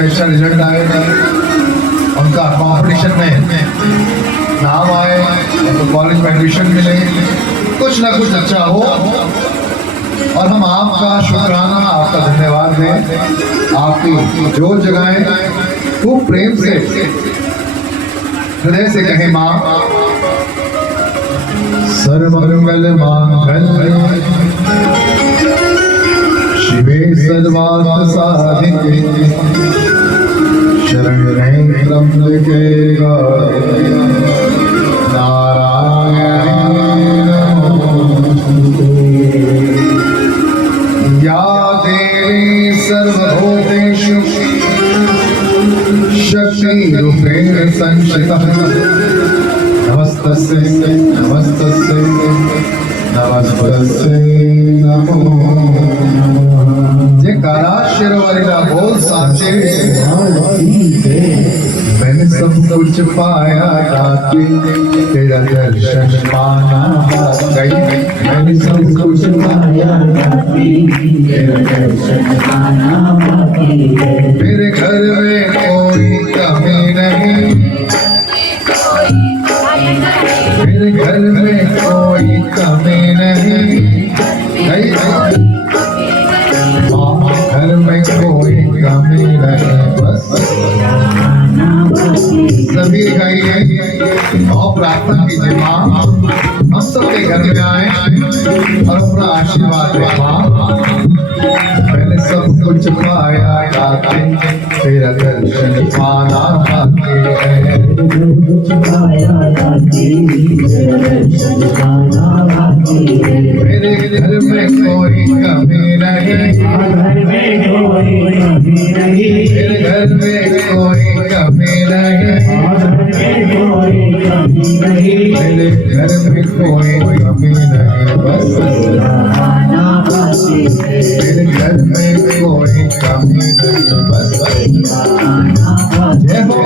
में अच्छा रिजल्ट आए, उनका कंपटीशन में नाम आए, उनको कॉलेज में एडमिशन मिले, कुछ ना कुछ अच्छा हो। और हम आपका शुक्राना, आपका धन्यवाद दें, आपकी जो जगाएं खूब प्रेम से हृदय से कहें माँ। सर्वमंगल मांगल्ये शिवे सर्वार्थ साधिके शरण्ये त्र्यंबके गौरी नारायणी नमोस्तुते। या देवी सर्वभूतेषु शक्तिरूपेण संस्थितः नमस्तस्यै नमस्तस्यै नमस्तस्यै नमो नमः। जयकारा शेरवाली का बोल साचे। मैंने सब कुछ पाया ताकि तेरा दर्शन पाना गई। मैंने सब कुछ पाया ताकि तेरा दर्शन पाना गई। मेरे घर में कोई कमी नहीं, मेरे घर में कोई कमी नहीं, घर में कोई कमी नहीं। बस सभी गाइए और प्रार्थना कीजिए माँ, हम सबके घर में आए और अपना आशीर्वाद दे माँ। मैंने सब कुछ पाया ताकि तेरा दर्शन पाना बाकी है। मेरे घर में कोई कमी नहीं, मेरे घर में कोई कमी नहीं, मेरे घर में कोई कमी नहीं। बस मेरे घर में कोई कमी नहीं। बस जय हो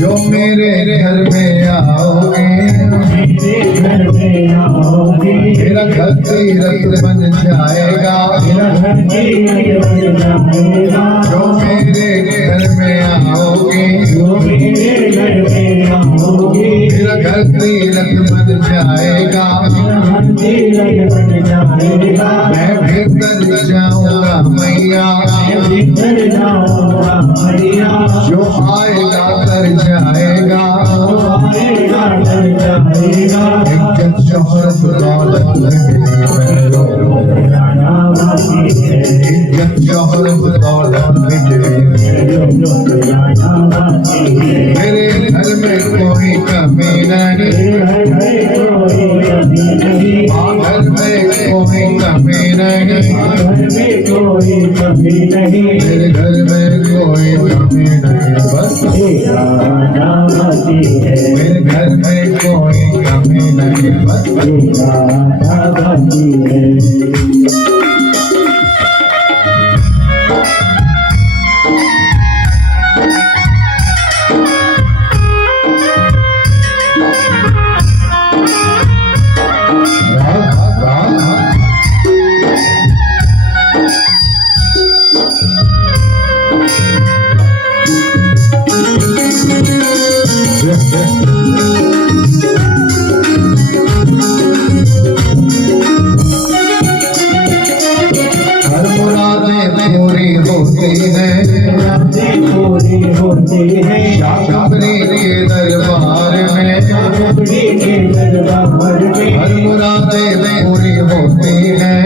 जो मेरे घर में आओगे, मेरा घर तीरथ बन जाएगा। जो मेरे घर में आओगे, मेरा घर तीरथ बन जाएगा। मैं भीतर जाऊंगा मैया, जो आएगा कर जाएगा। इज्जत शोहरत दौलत इज्जत शोहरत दौलत मेरे घर में कोई कमी नहीं, घर में कोई कमी नहीं, मेरे घर में कोई कमी नहीं। बस मेरे घर में कोई कमी नहीं। बस शाबरी के दरबार में हर मुरादें पूरी होती हैं।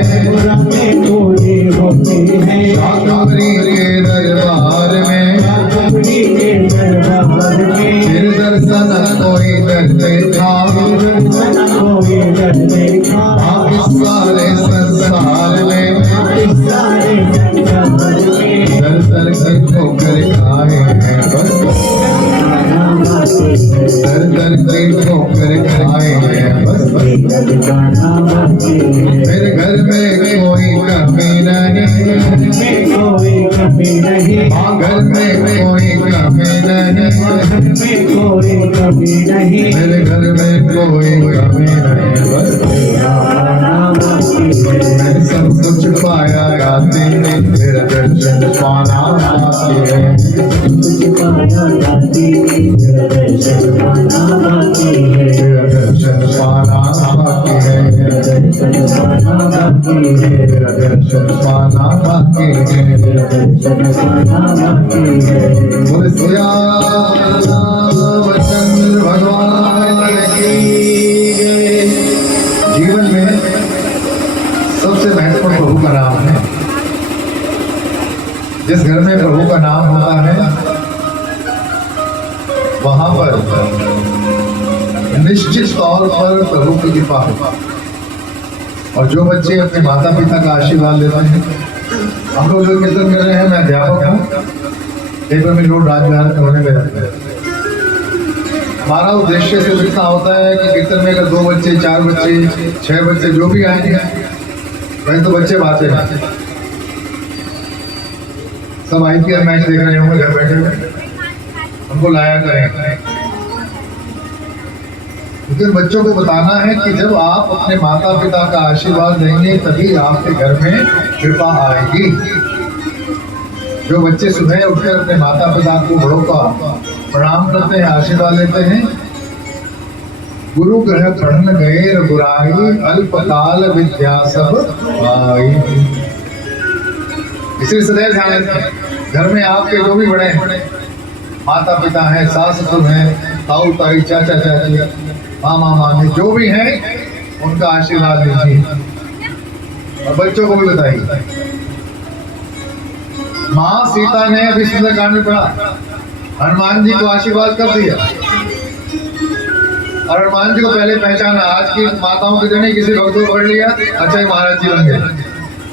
शाबरी के दरबार में फिर दर्शन कोई करते था। इस सारे संसार में ठोकर खाए बस मेरे घर में कोई कमी नहीं, हाँ घर में कोई कमी नहीं, मेरे घर में कोई कमी नहीं, बस मैंने सब कुछ पाया गाते तेरा दर्शन पाना बाकी है, तेरा दर्शन पाना बाकी है, तेरा दर्शन पाना बाकी है। बोले सिया रामचंद्र भगवान की। जीवन में सबसे महत्वपूर्ण प्रभु का नाम है। जिस घर में प्रभु का नाम होता है वहां पर निश्चित तौर पर प्रभु की कृपा होती। और जो बच्चे अपने माता पिता का आशीर्वाद लेते हैं, हम लोग जो कीर्तन कर रहे हैं, मैं अध्यापक हूँ, पेपर में रोड राजविहार करने में रहते हैं। हमारा उद्देश्य सिर्फ इतना होता है कि कीर्तन में अगर 2 बच्चे 4 बच्चे 6 बच्चे जो भी आएंगे, वही तो बच्चे बातें हैं। सब IPL मैच देख रहे होंगे घर बैठे हुए, उनको लाया करें। लेकिन बच्चों को बताना है कि जब आप अपने माता पिता का आशीर्वाद देंगे तभी आपके घर में कृपा आएगी। जो बच्चे सुबह उठकर अपने माता पिता को बड़ों का प्रणाम करते हैं, आशीर्वाद लेते हैं, गुरु ग्रह पढ़न गए रघुराई, अल्पकाल विद्या सब आई। इसलिए सदैव ध्यान रखें, घर में आपके जो भी बड़े हैं, माता पिता हैं, सास ससुर हैं, ताऊ ताई, चाचा चाची, मामा मामी, जो भी हैं, उनका आशीर्वाद लीजिए और बच्चों को भी बताइए। माँ सीता ने अभी सुंदरकांड में पढ़ा, हनुमान जी को आशीर्वाद कर दिया और हनुमान जी को पहले पहचाना। आज की माताओं के जने किसी भक्त को पकड़ लिया, अच्छा महाराज जी बन गए,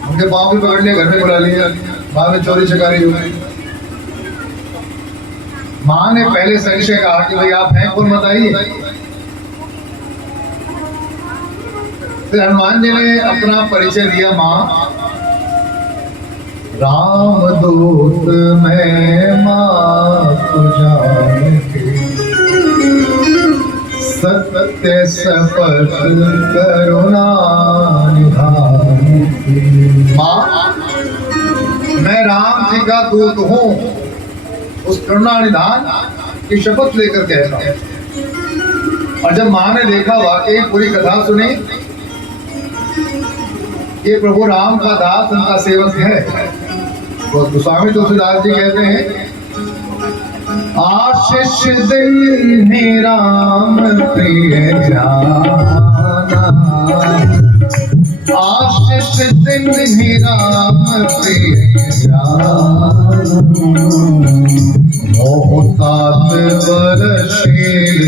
उनके पाँव भी पकड़ लिया, घर में बुला लिया, बाद में चोरी चकारी हो गई। माँ ने पहले संशय कहा कि भाई आप हैं कौन, बताइए। फिर हनुमान जी ने अपना परिचय दिया, माँ राम दूत मैं मातु जानती, सत्य शपथ करुणा निधानती। माँ मैं राम जी का दूत हूँ, उस करुणा निधान की शपथ लेकर कहता हूँ। और जब माँ ने देखा, वाकई पूरी कथा सुनी, ये प्रभु राम का दास उनका सेवक है, तो गोस्वामी तुलसीदास जी कहते हैं, आशीष दे राम प्रिय जाना, आशीष दे राम प्रिय जाना, मोहतात बरशील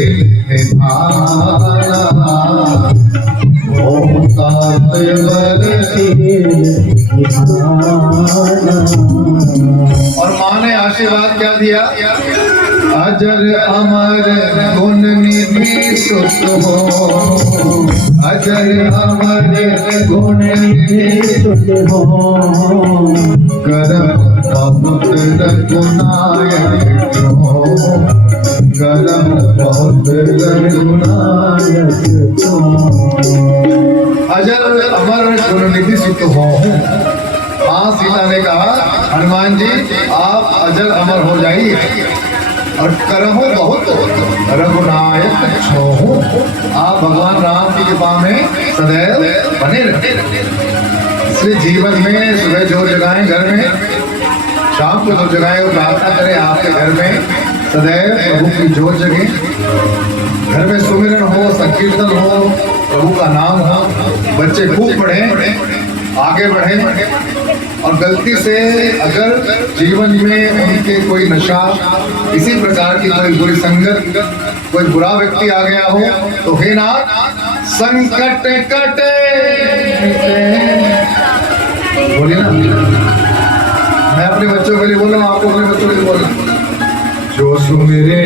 निधाना, मोहतात और माँ ने आशीर्वाद क्या दिया, अजर अमर गुण निधि सुत हो, अजर अमर गुण निधि सुत हो, करम बहुत रघुनायक हो, करम बहुत रघुनायक हो, अजर अमर गुण निधि सुत हो। माँ सीता ने कहा, हनुमान जी आप अजर अमर हो जाइए और करहो बहुत रघुनायक छोहु, आप भगवान राम की कृपा में सदैव बने रहे। इसलिए जीवन में सुबह जोर जगाएं घर में, शाम को जोर जगाएं और प्रार्थना करें आपके घर में सदैव प्रभु की जोर जगे। घर में सुमिरन हो, संकीर्तन हो, प्रभु का नाम हो, बच्चे खूब पढ़ें, आगे बढ़ें। और गलती से अगर जीवन में उनके कोई नशा, इसी प्रकार की कोई बुरी संगत, कोई बुरा व्यक्ति आ गया हो, तो हे नाथ संकट कटे, बोलिए ना। मैं अपने बच्चों के लिए बोल रहा हूँ, आपको अपने बच्चों के लिए बोल रहा हूँ। जो सुमिरे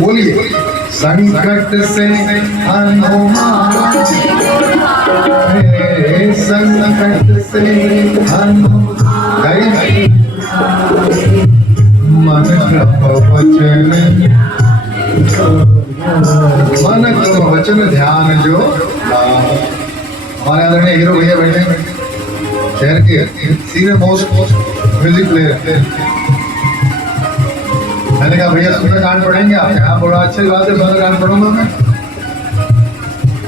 बोलिए। संकट से हनुमान हे संकट से हनुमान मन क्रम वचन ध्यान जो हमारे आदरणीय हीरो भैया बैठे शहर के सीनियर मोस्ट म्यूजिक प्लेयर। मैंने कहा भैया सुंदरकांड पढ़ेंगे आप? यहाँ बोला अच्छी बात है, सुंदरकांड पढ़ूंगा मैं।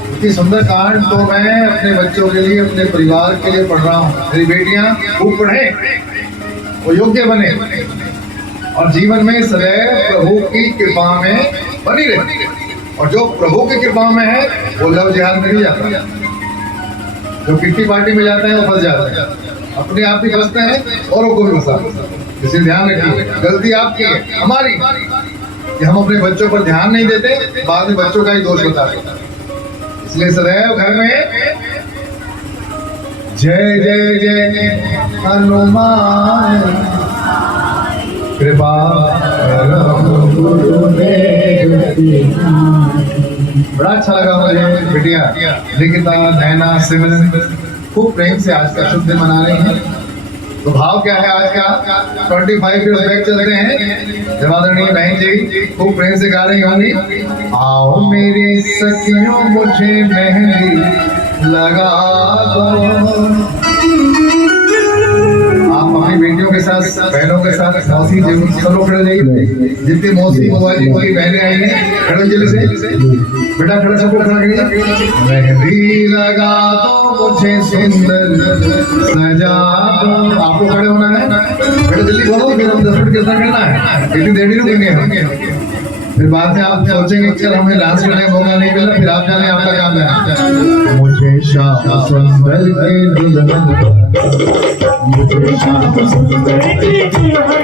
क्योंकि सुंदरकांड तो मैं अपने बच्चों के लिए, अपने परिवार के लिए पढ़ रहा हूँ। मेरी बेटियां खूब पढ़े, वो योग्य बने और जीवन में सदैव प्रभु की कृपा में बनी रहे। और जो प्रभु की कृपा में है वो लव जिहाद में नहीं जाता, जो किट्टी पार्टी में जाते हैं वो फंस जाते हैं, अपने आप ही फंसते हैं औरों को भी फंसा। इसे ध्यान रखिए, गलती आपकी है, हमारी, कि हम अपने बच्चों पर ध्यान नहीं देते, बाद में बच्चों का ही दोष बताते। इसलिए सदैव घर में जय जय जय हनुमान कृपा बड़ा अच्छा लगा मुझे। बिटिया निकिता, नैना, सिमरन खूब प्रेम से आज का शुभ दिन मना रहे हैं। तो भाव क्या है आज का? 25 ईयर्स बैक चलते हैं। जब आदरणीय बहन जी खूब प्रेम से गा रही होंगी, आओ मेरे सखियों मुझे मेहंदी लगा दो। आप अपनी बेटियों के साथ, बहनों के साथ, मौसी सब लोग खड़े जाइए। जितनी मौसी बुआ जी कोई बहनें आई हैं खड़े जल्दी से, बेटा खड़े, सबको खड़ा करिए। मेहंदी लगा दो मुझे सुंदर सजा दो। आपको खड़े होना है, बेटा जल्दी बोलो, फिर हम 10 मिनट कितना करना है, इतनी देरी नहीं करनी है। फिर बाद में आप सोचेंगे चल हमें डांस करने का मौका नहीं मिला, फिर आप जाने आपका काम है। मुझे श्याम सुंदर के दुल्हन, मुझे श्याम सुंदर के दुल्हन,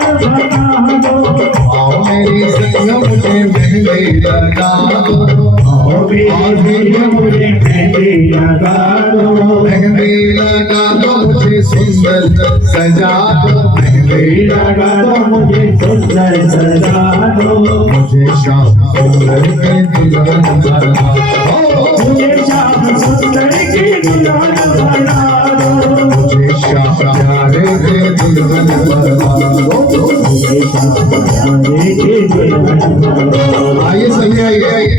आओ मेरी सखियों मुझे मेहंदी लगा दो, आओ मेरी मुझे मेहंदी लगा दो, मेहंदी लगा दो मुझे सुंदर सजा दो, मेहंदी लगा दो मुझे सुंदर सजा दो, मुझे श्याम सुंदर के दुल्हन बना दो, मुझे श्याम सुंदर के दुल्हन बना दो, मुझे श्याम प्यारे के दुल्हन बना दो, मुझे श्याम प्यारे के दुल्हन बना दो। आइए सही आइए।